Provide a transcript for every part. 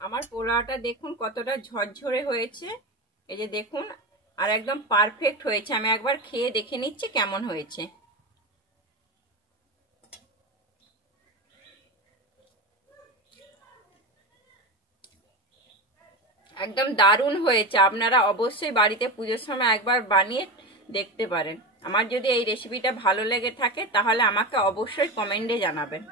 আমার পোলাওটা দেখুন কতটা ঝরঝরে হয়েছে, এই যে দেখুন, আর একদম পারফেক্ট হয়েছে। আমি একবার খেয়ে দেখে নিচ্ছি কেমন হয়েছে। একদম দারুণ হয়েছে। আপনারা অবশ্যই বাড়িতে পুজোর সময় একবার বানিয়ে দেখতে পারেন। আমার যদি এই রেসিপিটা ভালো লেগে থাকে তাহলে আমাকে অবশ্যই কমেন্টে জানাবেন।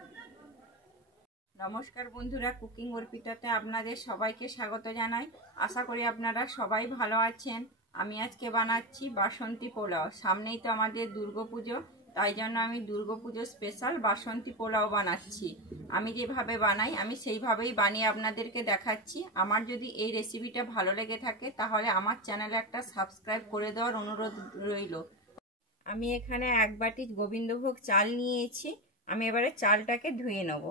নমস্কার বন্ধুরা, কুকিং অর্পিতাতে আপনাদের সবাইকে স্বাগত জানাই। আশা করি আপনারা সবাই ভালো আছেন। আমি আজকে বানাচ্ছি বাসন্তী পোলাও। সামনেই তো আমাদের দুর্গাপুজো, তাই জন্য আমি দুর্গাপুজো স্পেশাল বাসন্তী পোলাও বানাচ্ছি। আমি যেভাবে বানাই আমি সেইভাবেই বানিয়ে আপনাদেরকে দেখাচ্ছি। আমার যদি এই রেসিপিটা ভালো লেগে থাকে তাহলে আমার চ্যানেলে একটা সাবস্ক্রাইব করে দেওয়ার অনুরোধ রইল। আমি এখানে 1 বাটি গোবিন্দভোগ চাল নিয়েছি। আমি এবারে চালটাকে ধুয়ে নেব।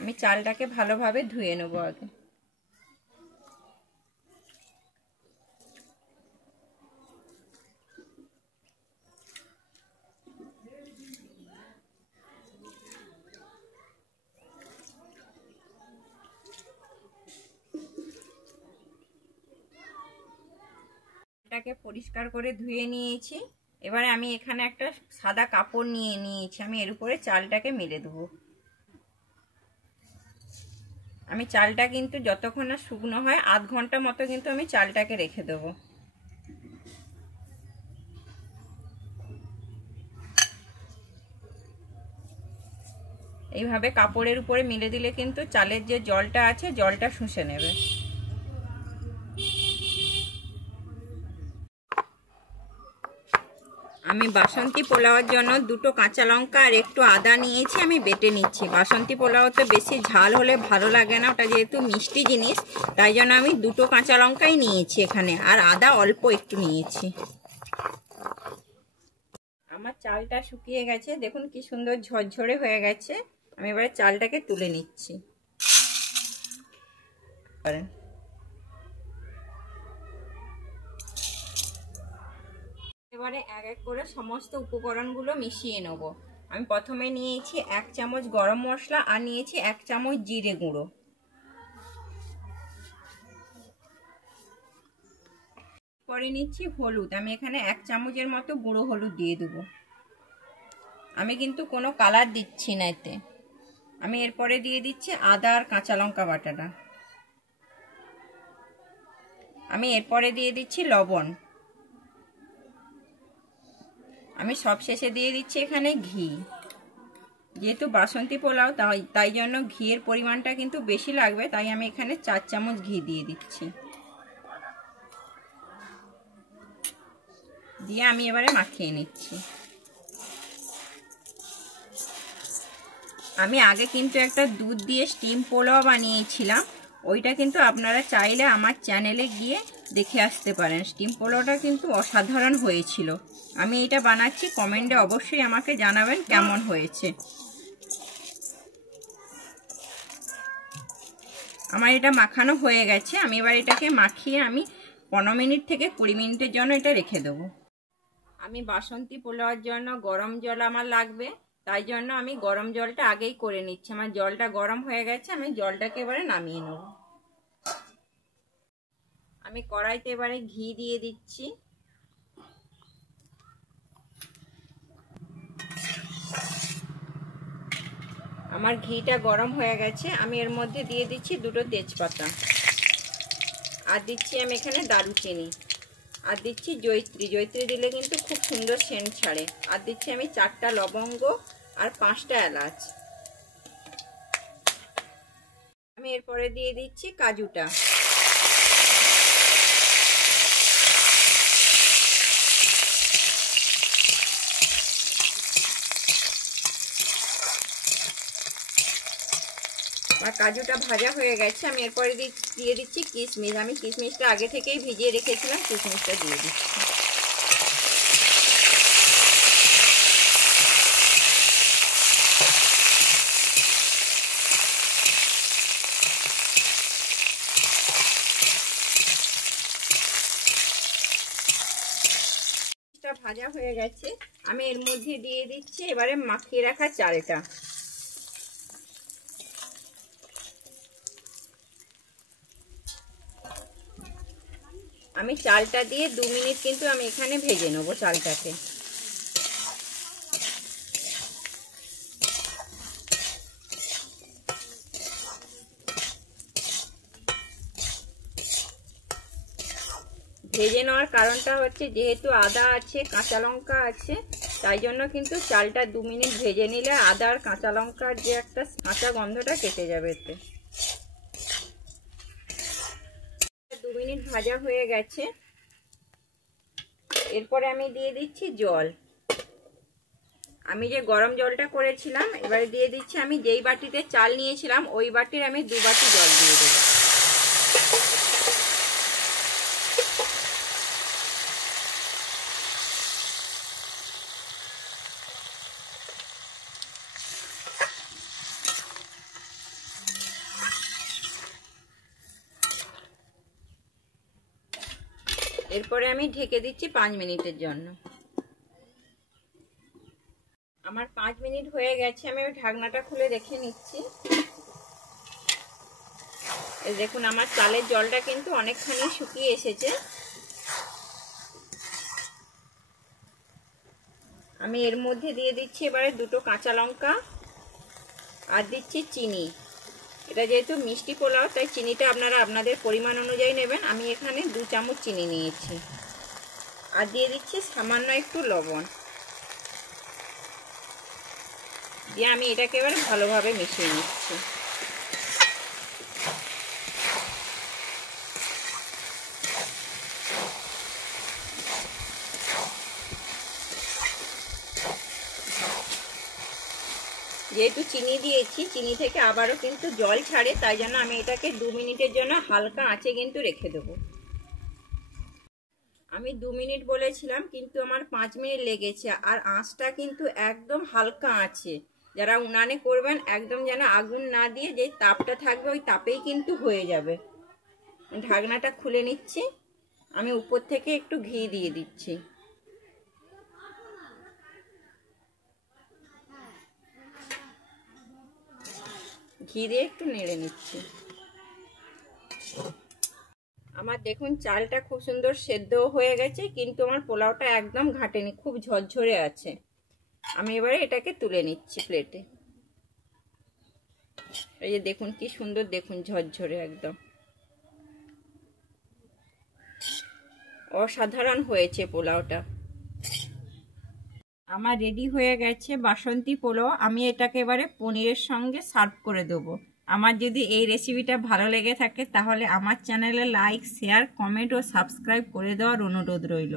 আমি চালটাকে ভালোভাবে ধুয়ে নেব আগে। চালটাকে পরিষ্কার করে ধুয়ে নিয়েছি। এবারে আমি এখানে একটা সাদা কাপড় নিয়েছি। আমি এর উপরে চালটাকে মেলে দেবো। আমি চালটা কিন্তু যতক্ষণ না শুকনো হয় আধ ঘন্টা মতো কিন্তু আমি চালটাকে রেখে দেবো। এইভাবে কাপড়ের উপরে মেলে দিলে কিন্তু চালের যে জলটা আছে জলটা শুষে নেবে। আমি বাসন্তী পোলাওর জন্য 2টো কাঁচা লঙ্কা আর একটু আদা নিয়েছি, আমি বেটে নিচ্ছি। বাসন্তী পোলাও তো বেশি ঝাল হলে ভালো লাগে না, ওটা যেহেতু মিষ্টি জিনিস, তাই জন্য আমি 2টো কাঁচা লঙ্কাই নিয়েছি এখানে, আর আদা অল্প একটু নিয়েছি। আমার চালটা শুকিয়ে গেছে, দেখুন কি সুন্দর ঝরঝরে হয়ে গেছে। আমি এবারে চালটাকে তুলে নিচ্ছি। এবারে এক এক করে সমস্ত উপকরণগুলো মিশিয়ে নেব। আমি প্রথমে নিয়েছি 1 চামচ গরম মশলা আর নিয়েছি 1 চামচ জিরে গুঁড়ো। পরে নিচ্ছি হলুদ। আমি এখানে 1 চামচের মতো গুঁড়ো হলুদ দিয়ে দেবো। আমি কিন্তু কোনো কালার দিচ্ছি না এতে। আমি এরপরে দিয়ে দিচ্ছি আদা আর কাঁচা লঙ্কা বাটাটা। আমি এরপরে দিয়ে দিচ্ছি লবণ। আমি সব শেষে দিয়ে দিচ্ছি এখানে ঘি। যেহেতু বাসন্তী পোলাও তাই জন্য ঘিয়ের পরিমাণটা কিন্তু বেশি লাগবে, তাই আমি এখানে 4 চামচ ঘি দিয়ে দিচ্ছি। দিয়ে আমি এবারে মাখিয়ে নিচ্ছি। আমি আগে কিন্তু একটা দুধ দিয়ে স্টিম পোলাও বানিয়েছিলাম, ওইটা কিন্তু আপনারা চাইলে আমার চ্যানেলে গিয়ে দেখে আসতে পারেন। স্টিম পোলাওটা কিন্তু অসাধারণ হয়েছিল। আমি এটা বানাচ্ছি, কমেন্টে অবশ্যই আমাকে জানাবেন কেমন হয়েছে। আমার এটা মাখানো হয়ে গেছে। আমি এবার এটাকে মাখিয়ে আমি 15 মিনিট থেকে 20 মিনিটের জন্য এটা রেখে দেবো। আমি বাসন্তী পোলাওয়ার জন্য গরম জল আমার লাগবে, তাই জন্য আমি গরম জলটা আগেই করে নিচ্ছি। আমার জলটা গরম হয়ে গেছে, আমি জলটাকে এবারে নামিয়ে নেব। আমি কড়াইতে এবারে ঘি দিয়ে দিচ্ছি। আমার ঘিটা গরম হয়ে গেছে। আমি এর মধ্যে দিয়ে দিচ্ছি 2টো তেজপাতা, আর দিচ্ছি আমি এখানে দারুচিনি, আর দিচ্ছি জয়িত্রী। জয়িত্রী দিলে কিন্তু খুব সুন্দর সেন্ট ছাড়ে। আর দিচ্ছি আমি 4টা লবঙ্গ আর 5টা এলাচ। আমি এরপরে দিয়ে দিচ্ছি কাজুটা। আর কাজুটা ভাজা হয়ে গেছে। আমি এরপরে দিয়ে দিচ্ছি কিশমিশ। আমি কিশমিশটা আগে থেকেই ভিজিয়ে রেখেছিলাম, কিশমিশটা দিয়ে দিচ্ছি। ভাজা হয়ে গেছে, আমি এর মধ্যে দিয়ে দিচ্ছি এবারে মাখিয়ে রাখা চালটা। আমি চালটা দিয়ে 2 মিনিট কিন্তু আমি এখানে ভেজে নেবো চালটাকে। ভেজে নেওয়ার কারণটা হচ্ছে যেহেতু আদা আছে, কাঁচা লঙ্কা আছে, তাই জন্য কিন্তু চালটা 2 মিনিট ভেজে নিলে আদা আর কাঁচা লঙ্কার যে একটা কাঁচা গন্ধটা কেটে যাবে এতে। 2 মিনিট ভাজা হয়ে গেছে। এরপরে আমি দিয়ে দিচ্ছি জল। আমি যে গরম জলটা করেছিলাম এবারে দিয়ে দিচ্ছি। আমি যেই বাটিতে চাল নিয়েছিলাম ওই বাটির আমি 2 বাটি জল দিয়ে দেবো। এরপরে আমি ঢেকে দিচ্ছি 5 মিনিটের জন্য। আমার 5 মিনিট হয়ে গেছে। আমি ওই ঢাকনাটা খুলে দেখে নিচ্ছি। এই দেখুন আমার চালের জলটা কিন্তু অনেকখানি শুকিয়ে এসেছে। আমি এর মধ্যে দিয়ে দিচ্ছি এবারে 2টো কাঁচা লঙ্কা আর দিচ্ছি চিনি। এটা যেহেতু মিষ্টি পোলাও তাই চিনিটা আপনারা আপনাদের পরিমাণ অনুযায়ী নেবেন। আমি এখানে 2 চামচ চিনি নিয়েছি। আর দিয়ে দিচ্ছি সামান্য একটু লবণ দিয়ে আমি এটাকে এবার ভালোভাবে মিশিয়ে নিচ্ছি। যেহেতু চিনি দিয়েছি, চিনি থেকে আবারও কিন্তু জল ছাড়ে, তাই জন্য আমি এটাকে 2 মিনিটের জন্য হালকা আঁচে কিন্তু রেখে দেবো। আমি 2 মিনিট বলেছিলাম কিন্তু আমার 5 মিনিট লেগেছে। আর আঁচটা কিন্তু একদম হালকা আছে। যারা উনানে করবেন একদম যেন আগুন না দিয়ে যে তাপটা থাকবে ওই তাপেই কিন্তু হয়ে যাবে। ঢাকনাটা খুলে নিচ্ছি। আমি উপর থেকে একটু ঘি দিয়ে দিচ্ছি। ঘি দিয়ে একটু নেড়ে নিচ্ছি। আমার দেখুন চালটা খুব সুন্দর সেদ্ধ হয়ে গেছে, কিন্তু আমার পোলাওটা একদম ঘাটেনি, খুব ঝরঝরে আছে। আমি এবারে এটাকে তুলে নিচ্ছি প্লেটে। এই যে দেখুন কি সুন্দর, দেখুন ঝরঝরে একদম অসাধারণ হয়েছে পোলাওটা। আমার রেডি হয়ে গেছে বাসন্তী পোলাও। আমি এটাকে এবারে পনিরের সঙ্গে সার্ভ করে দেবো। আমার যদি এই রেসিপিটা ভালো লেগে থাকে তাহলে আমার চ্যানেলে লাইক, শেয়ার, কমেন্ট ও সাবস্ক্রাইব করে দেওয়ার অনুরোধ রইল।